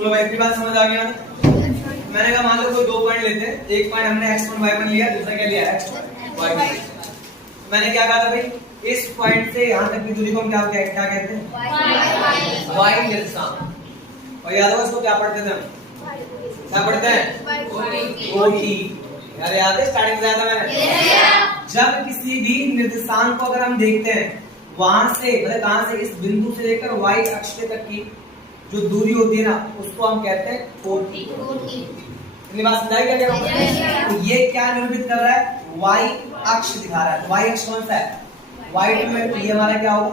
चलो भाई, इतनी बात समझ आ गया। मैंने कहा मान लो कोई 2 पॉइंट लेते हैं, एक पॉइंट हमने x1 y1 लिया, दूसरा क्या लिया x2 y2। मैंने क्या कहा था भाई, इस पॉइंट से यहाँ तक की दूरी को हम क्या कहते हैं, y निर्देशांक। और याद होगा इसको क्या पढ़ते थे हम, क्या पढ़ते हैं, OT। यार याद है, स्टार्टिंग में बताया था मैंने। जब किसी भी निर्देशांक को अगर हम देखते हैं, वहां से मतलब कहां से, इस बिंदु से लेकर y अक्ष तक की जो दूरी होती है ना, उसको हम कहते हैं OT। इतनी बात समझाई क्या कह रहा हूं। तो ये क्या निरूपित कर रहा है, y अक्ष दिखा रहा है। तो y अक्ष कौन सा है, y2 में, तो ये हमारा क्या होगा,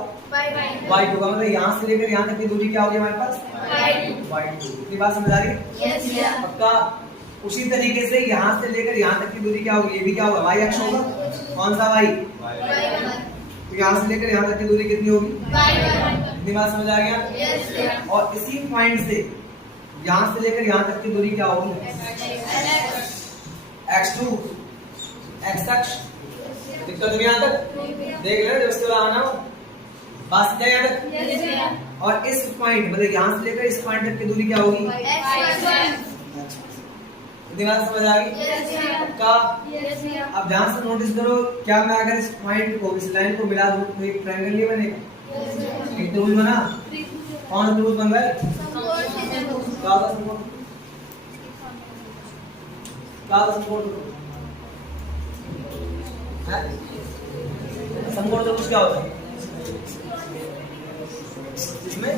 y2 का मतलब यहाँ से लेकर यहाँ तक की दूरी क्या होगी हमारे पास, y2। इतनी बात समझ आ रही है। पक्का। उसी तरीके से यहाँ से लेकर यहाँ तक की दूरी क्या होगी, ये भी क्या होगा, y अक्ष होगा। कौन सा y, तो यहाँ से लेकर यहाँ तक की दूरी कितनी होगी, इतनी बात समझ आ गया। और इसी पॉइंट से यहाँ से लेकर यहाँ तक की दूरी क्या होगी, x2 x अक्ष। दिक्कत नहीं यहाँ तक, देख ले जब उसके आना हो, बात समझ यहाँ तक। और इस पॉइंट मतलब यहाँ से लेकर इस पॉइंट तक की दूरी क्या होगी, इतनी बात समझ आ गई का। अब ध्यान से नोटिस करो, क्या मैं अगर इस पॉइंट को, इस लाइन को मिला दूं तो एक ट्रायंगल नहीं बनेगा, एक त्रिभुज बना। कौन त्रिभुज बन रहा है, समकोण त्रिभुज क्या होता है, इसमें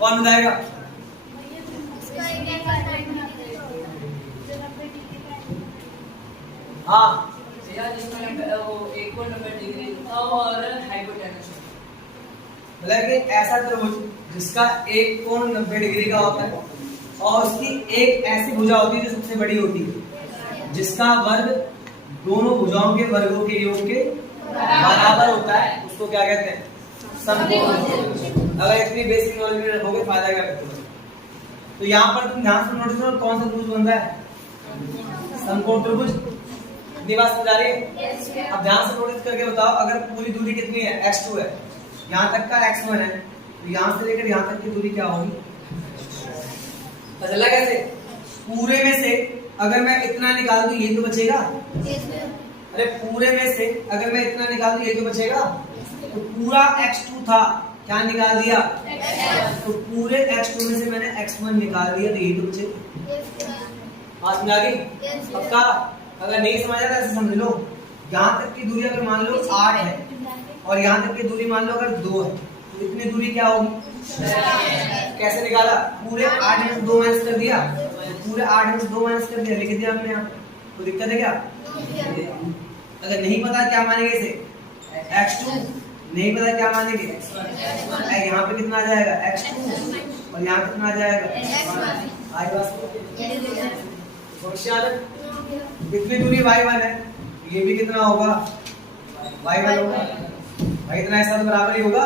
कौन बताएगा, हाँ मतलब कि ऐसा त्रिभुज जिसका एक कोण 90 डिग्री का होता है और उसकी एक ऐसी भुजा होती है जो सबसे बड़ी होती है, जिसका वर्ग दोनों भुजाओं के वर्गों के योग के बराबर होता है, उसको क्या कहते हैं, समकोण। अगर इतनी बेसिक नॉलेज में रखोगे फायदा क्या करते। तो यहाँ पर तुम ध्यान से नोटिस करो, कौन सा त्रिभुज बन रहा है, समकोण त्रिभुज। इतनी बात समझ आ रही है। अब ध्यान से नोटिस करके बताओ, अगर पूरी दूरी कितनी है, x2 है, यहाँ तक का x1 है, तो यहाँ से लेकर यहाँ तक की दूरी क्या होगी, चला कैसे, पूरे में से अगर मैं इतना निकाल दूं ये तो बचेगा, अरे पूरे में से अगर मैं इतना निकाल दूं ये तो बचेगा। तो पूरा x2 था, क्या निकाल दिया, तो पूरे x2 में से मैंने x1 निकाल दिया, तो यही तो बचेगा। बात समझ आ गई। पक्का। अगर नहीं समझ आ रहा ऐसे समझ लो, यहाँ तक की दूरी अगर मान लो 8 है और यहाँ तक की दूरी मान लो अगर 2 है, तो इतनी दूरी क्या होगी, कैसे निकाला, पूरे 8 में से 2 माइनस कर दिया, पूरे 8 में से 2 माइनस कर दिया, लिख दिया हमने यहाँ। तो दिक्कत है क्या, अगर नहीं पता क्या मानेंगे इसे, x2 नहीं पता क्या मानेंगे, यहाँ पे कितना आ जाएगा x2 और यहाँ कितना आ जाएगा आई बात। कितनी दूरी y1 है, ये भी कितना होगा y1 होगा भाई, इतना ऐसा तो बराबर ही होगा।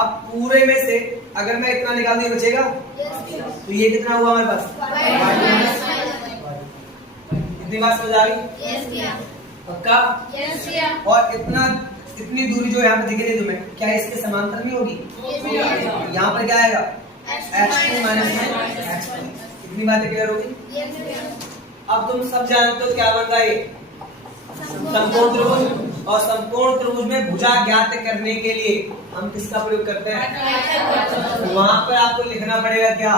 अब पूरे में से अगर मैं इतना निकाल दिया बचेगा, तो ये कितना हुआ हमारे पास, इतनी बात समझ आ गई। पक्का। और इतनी दूरी जो यहाँ पे दिख रही तुम्हें, क्या इसके समांतर में होगी, यहाँ पर क्या आएगा, x2 माइनस x1। इतनी बातें क्लियर होगी। अब तुम सब जानते हो क्या बनता है, समकोण त्रिभुज। और समकोण त्रिभुज में भुजा ज्ञात करने के लिए हम किसका प्रयोग करते हैं, वहां पर आपको लिखना पड़ेगा क्या,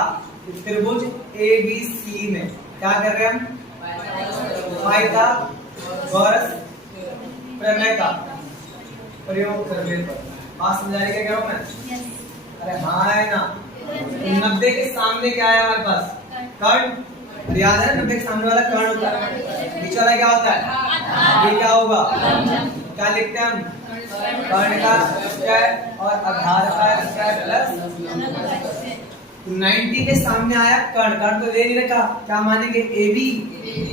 त्रिभुज ABC में क्या कर रहे हैं हम, पाइथागोरस प्रमेय का प्रयोग करने पर। बात समझा रही क्या कह रहा हूं मैं, अरे हाँ है ना। 90 के सामने क्या है हमारे पास, कर्ण। याद है 90 के सामने वाला कर्ण होता है, नीचे वाला क्या होता है, ये क्या होगा, क्या लिखते हैं हम, कर्ण का स्क्वायर और आधार का स्क्वायर प्लस 90 के सामने आया कर्ण, कर्ण तो दे नहीं रखा, क्या मानेंगे AB,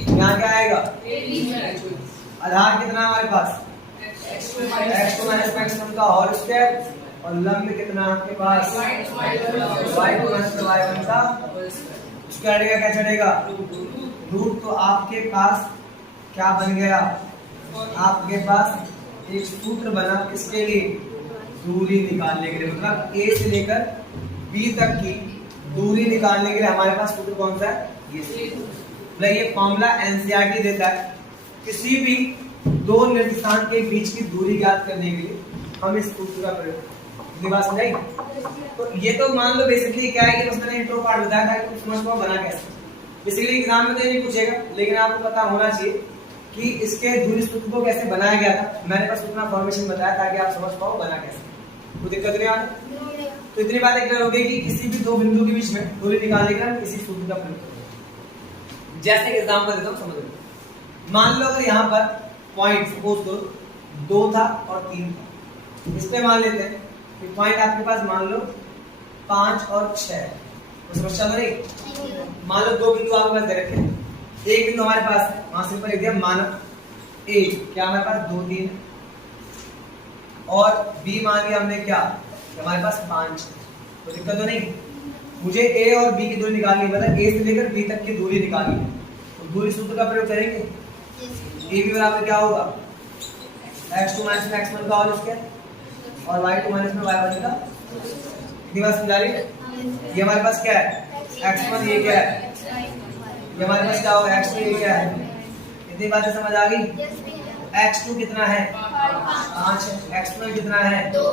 यहाँ क्या आएगा आधार कितना हमारे पास x2 माइनस x1 का होल स्क्वायर और लंब कितना आपके पास y2 माइनस y1 का स्क्वायर का क्या चढ़ेगा रूट। तो आपके पास क्या बन गया, आपके पास एक सूत्र बना किसके लिए, दूरी निकालने के लिए, मतलब A से लेकर B तक की दूरी निकालने के लिए हमारे पास सूत्र कौन सा है? ये फॉर्मूला एनसीईआरटी देता है। किसी भी दो निर्देशांक के बीच की दूरी ज्ञात करने के लिए हम इस सूत्र का प्रयोग, ये बात समझाई? तो ये तो मान लो बेसिकली क्या है कि बस मैंने इंट्रो पार्ट बताया था कि तुम समझ पाओ बना कैसे। बेसिकली एग्जाम में तो ये नहीं पूछेगा, लेकिन आपको पता होना चाहिए कि इसके दूरी सूत्र को कैसे बनाया गया था। मैंने बस उतना फॉर्मेशन बताया ताकि आप समझ पाओ बना कैसे, कोई दिक्कत नहीं आती। तो इतनी बातें क्लियर हो गई कि किसी भी दो बिंदु के बीच में दूरी निकालने के लिए हम किसी सूत्र का प्रयोग करेंगे। जैसे कि एग्जांपल देता हूं, समझ लो। मान लो अगर यहाँ पर पॉइंट सपोज करो 2 था और 3 था, इस पे मान लेते हैं कि पॉइंट आपके पास मान लो 5 और 6, तो समस्या तो नहीं। मान लो दो बिंदु आपके पास दे रखे हैं, एक बिंदु हमारे पास है, वहां से ऊपर लिख दिया मानव ए, क्या हमारे पास 2 3 और बी मान लिया हमने क्या, हमारे पास 5, तो दिक्कत तो नहीं। मुझे ए और बी की दूरी निकालनी है, मतलब ए से लेकर बी तक की दूरी निकालनी है, तो दूरी सूत्र का प्रयोग करेंगे। ए बी बराबर क्या होगा, x2 - x1 का होल स्क्वायर और y2 - y1 का। इतनी बात समझा रही है? ये हमारे पास क्या है, x1, ये क्या है, ये हमारे पास क्या होगा, x2, ये क्या है। इतनी बातें समझ आ गई? x2 कितना है, 5 है, x1 कितना है, 2।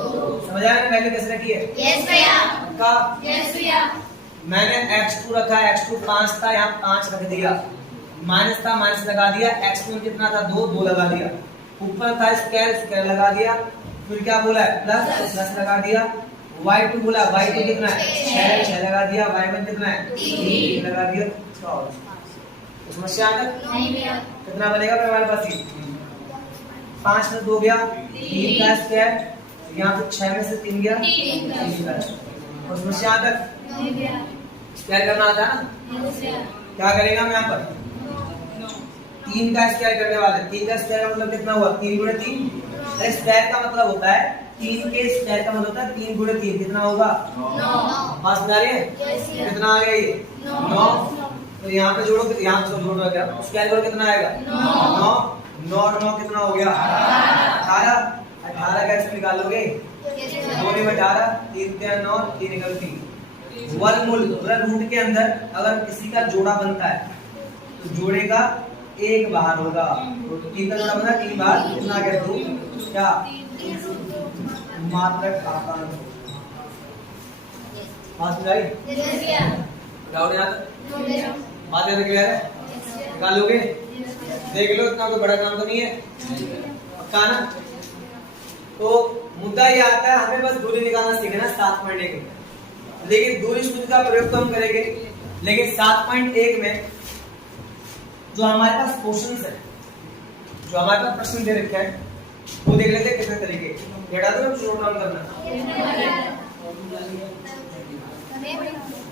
समझ आया? वैल्यू कैसे रखी है? यस भैया। का यस भैया। मैंने x2 रखा है, x2 5 था, यहाँ 5 रख दिया, माइनस था माइनस लगा दिया, x1 कितना था 2, 2 लगा दिया, ऊपर था स्क्वायर, स्क्वायर लगा दिया, फिर क्या बोला है प्लस, प्लस लगा दिया, y2 बोला, y2 कितना है 6, 6 लगा दिया, y1 कितना है 3 लगा दिया। तो समस्या आ गई? कितना बनेगा फिर हमारे पास? 5 में 2 गया, 3 का स्क्वायर, यहाँ पे 6 में से 3 गया, 3 का। और समस्या आ तक स्क्वायर करना आता है ना, क्या करेगा हम यहाँ पर 3 का स्क्वायर करने वाले। 3 का स्क्वायर का मतलब कितना हुआ, 3 गुणे 3। स्क्वायर का मतलब होता है 3 के स्क्वायर का मतलब होता है 3 गुणे 3 कितना होगा 9। बात समझ रही है? कितना आ गया ये 9। तो यहाँ पे जोड़ो, यहाँ से जोड़ो क्या, स्क्वायर करो कितना आएगा 9। 9 और 9 कितना हो गया 18। 18 का इसमें निकालोगे 2 में 18, 3 के 9, 3 निकल 3। वर्गमूल रूट के अंदर अगर किसी का जोड़ा बनता है तो जोड़े का एक बाहर होगा, तो 3 का जोड़ा बना 3 बार कितना आ गया 2, क्या मात्रक आकार। बात समझाई? डाउट यार, बात है क्लियर है? निकालोगे, देख लो, इतना कोई बड़ा काम तो नहीं है, पक्का ना? तो मुद्दा ये आता है हमें बस दूरी निकालना सीखना 7.1 में, लेकिन दूरी सूत्र का प्रयोग तो हम करेंगे, लेकिन 7.1 में जो हमारे पास क्वेश्चंस है, जो हमारे पास प्रश्न दे रखे हैं, वो देख लेते हैं कितने तरीके के। बेटा तो नोट डाउन करना,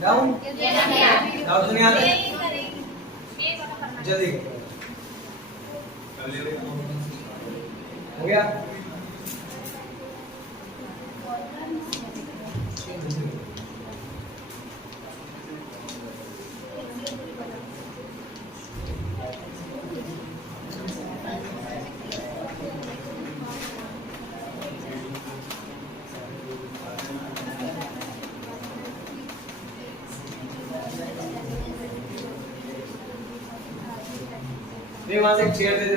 डाउन डाउन तो नहीं आता, जल्दी हो गया। वहां से एक चेयर दे दे,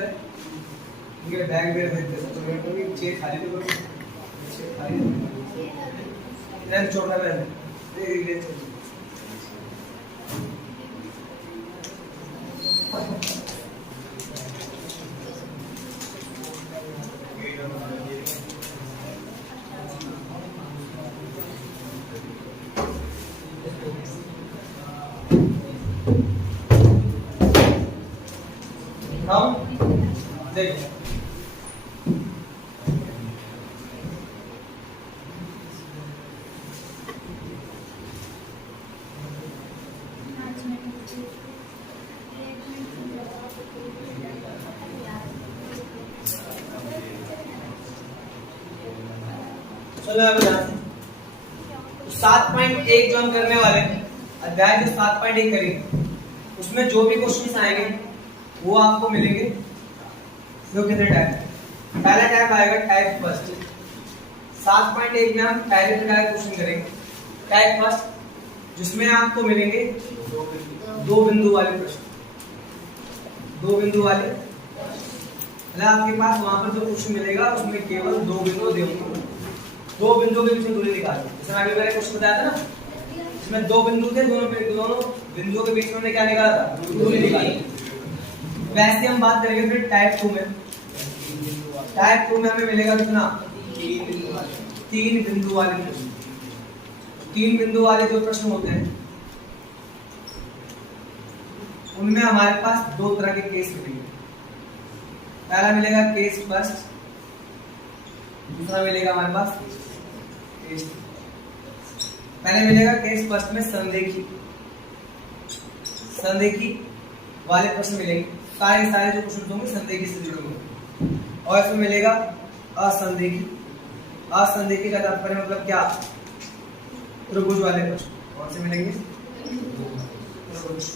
इनके बैग में दे दे, तो चेयर खाली तो करो, चेयर खाली है, छोटा बैग दे ले। हम देखो चलो अब यहाँ से 7.1 जो हम करने वाले हैं, अध्याय जो 7.1 करेंगे, उसमें जो भी क्वेश्चंस आएंगे वो आपको मिलेंगे। जो कितने टाइप, पहला टाइप आएगा टाइप फर्स्ट। 7.1 में हम टाइप क्वेश्चन करेंगे। टाइप फर्स्ट जिसमें आपको मिलेंगे दो बिंदु वाले प्रश्न, दो बिंदु वाले, मतलब आपके पास वहां पर जो क्वेश्चन मिलेगा उसमें केवल दो बिंदु दे होंगे, दो बिंदुओं के बीच में दूरी निकालनी। जैसे अभी मैंने क्वेश्चन बताया था ना, इसमें दो बिंदु थे, दोनों बिंदुओं के बीच में हमने क्या निकाला था, दूरी निकाली। वैसे हम बात करेंगे फिर टाइप 2 में। टाइप 2 में हमें मिलेगा कितना, तीन बिंदु वाले प्रश्न। तीन बिंदु वाले जो प्रश्न होते हैं उनमें हमारे पास दो तरह के केस मिलेंगे। पहला मिलेगा केस फर्स्ट, दूसरा मिलेगा हमारे पास केस। पहले मिलेगा केस फर्स्ट में संदेही वाले प्रश्न मिलेंगे, सारे जो क्वेश्चन होंगे संदेही से जुड़े होंगे। और इसमें मिलेगा असंदेही का तात्पर्य मतलब क्या, त्रिभुज वाले प्रश्न। कौन से मिलेंगे, त्रिभुज।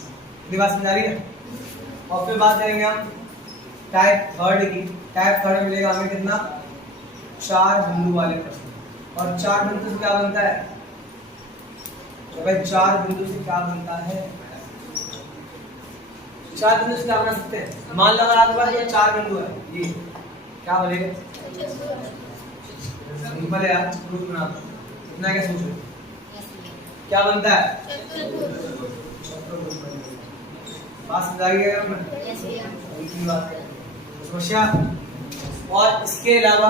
बात समझ आ रही है। और फिर बात करेंगे हम टाइप थर्ड की। टाइप थर्ड में मिलेगा हमें कितना, चार बिंदु वाले प्रश्न। और चार बिंदु से क्या बनता है, तो भाई चार बिंदु से क्या बनता है, चार बिंदु से क्या बना सकते हैं। मान लो अगर आपके पास ये चार बिंदु है, ये क्या बनेगा, सिंपल है यार, ग्रुप बना दो। इतना क्या सोच रहे हो, क्या बनता है, बात समझा गया समस्या। और इसके अलावा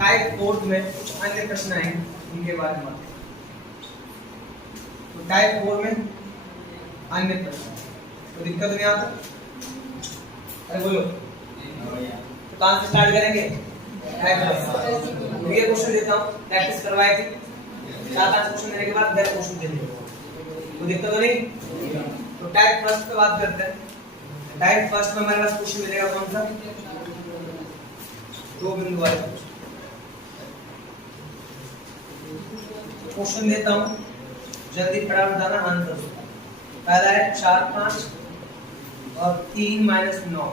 टाइप 4 में कुछ अन्य प्रश्न आएंगे, उनके बारे में। तो टाइप 4 में अन्य प्रश्न, तो दिक्कत नहीं आता। अरे बोलो, तो कहां से स्टार्ट करेंगे, ये क्वेश्चन देता हूँ, प्रैक्टिस करवाए थे, 4-5 क्वेश्चन देने के बाद 10 क्वेश्चन देंगे, तो दिक्कत तो नहीं। तो टाइप फर्स्ट पे बात करते हैं। टाइप फर्स्ट में हमारे पास क्वेश्चन मिलेगा कौन सा, दो बिंदु वाले क्वेश्चन देता हूं, जल्दी फटाफट बताना आंसर। पहला है 4, 5 और 3 - 9।